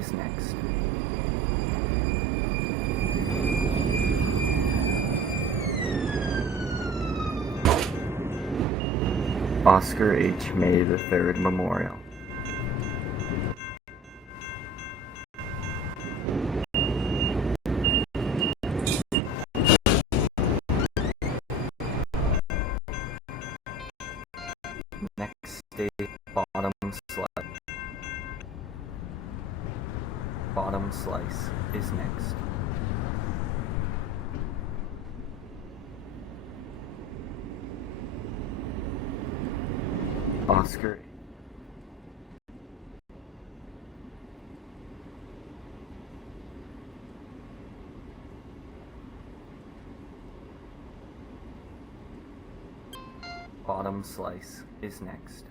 is next. Oscar H. Meye III Memorial. Next station, bottom slice. Bottom slice is next. Oscar. Bottom slice is next.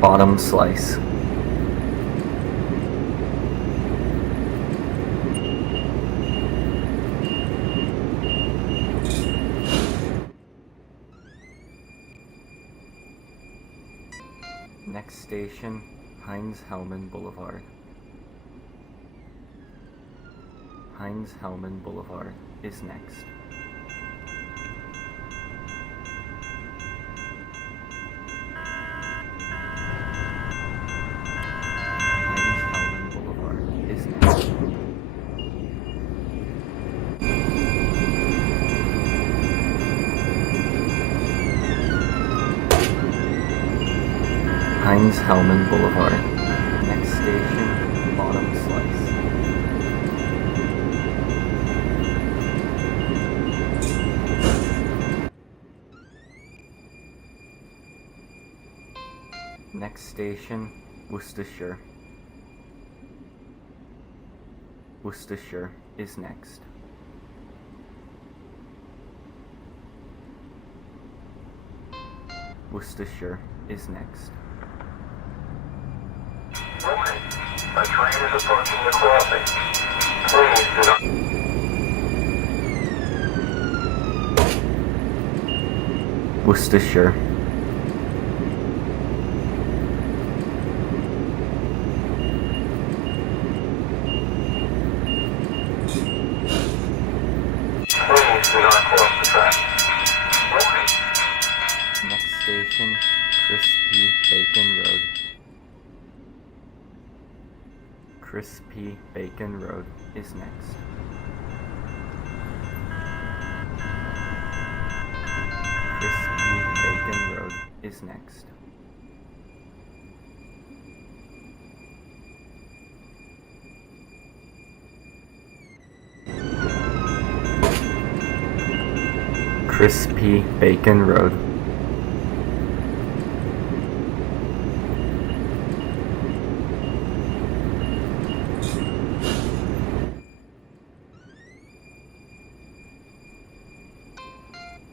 Bottom slice. Next station, Heinz-Hellman Boulevard. Heinz-Hellman Boulevard is next. Heinz-Hellman Boulevard is next. Heinz-Hellman Boulevard. Next station, bottom slice. Next station, Worcestershire. Worcestershire is next. Worcestershire is next. Warning, a train is approaching the crossing. Please do not... Worcestershire. Please do not cross the track. Warning. Next station, Crispy Bacon Road. Crispy Bacon Road is next. Crispy Bacon Road is next. Crispy Bacon Road.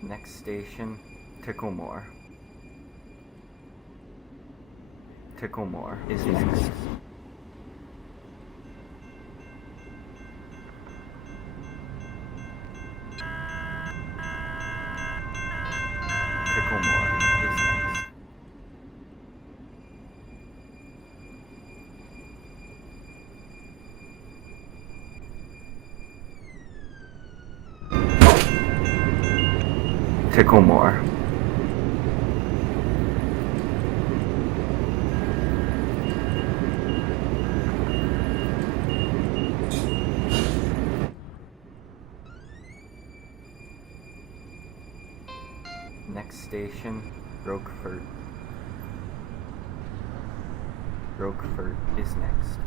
Next station, Ticklemore. Ticklemore is next. Picklemore is next. Ticklemore. Next station, Roquefort. Roquefort is next.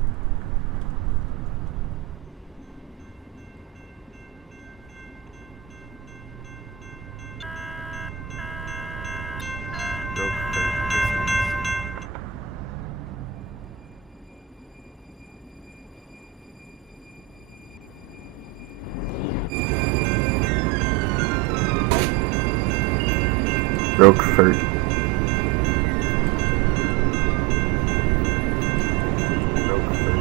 Roquefort is next. Roquefort. Roquefort.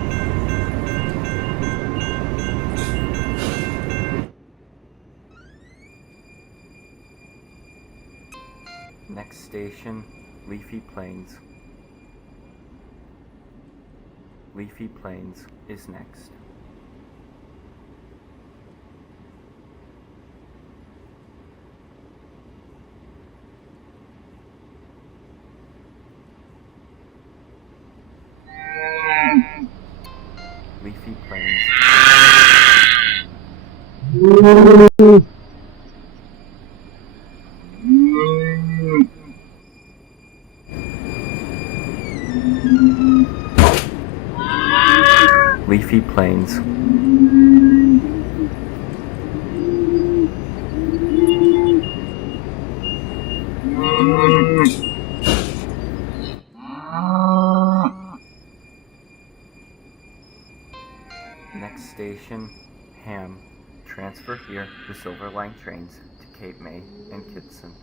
station, Leafy Plains. Leafy Plains is next. Leafy Plains. Leafy Plains. Next station, Ham. Transfer here to Silver Line trains to Cape May and Kitson.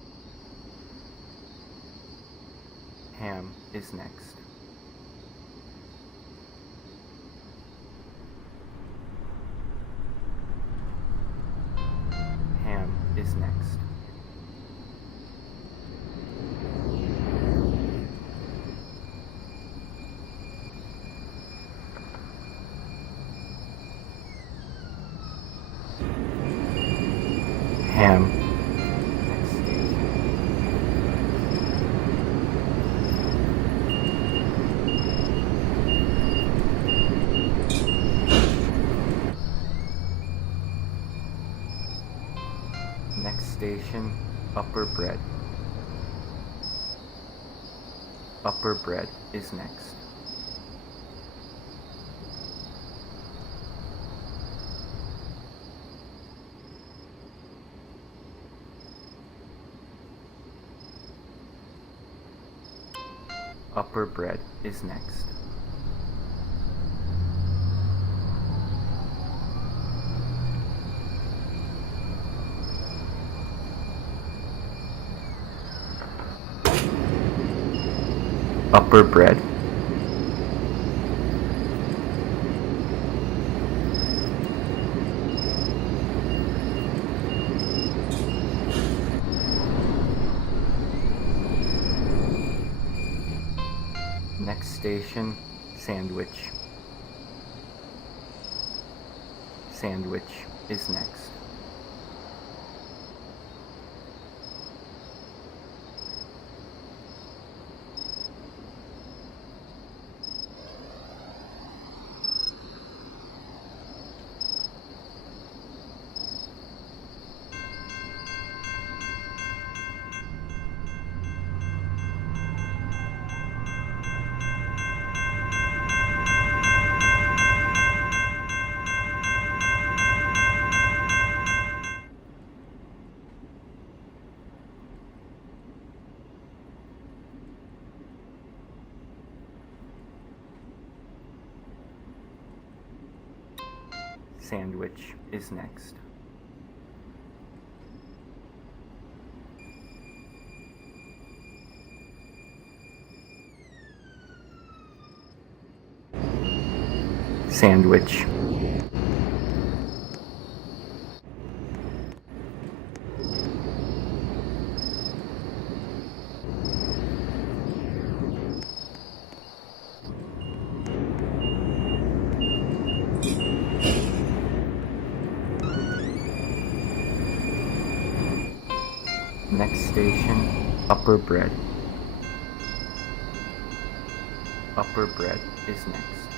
Ham is next. Ham is next. Ham. Next station. Next station, Upper Bread. Upper Bread is next. Upper Bread is next. Upper Bread. Next station, Sandwich. Sandwich is next. Sandwich is next. Sandwich. Next station, Upper Bread. Upper Bread is next.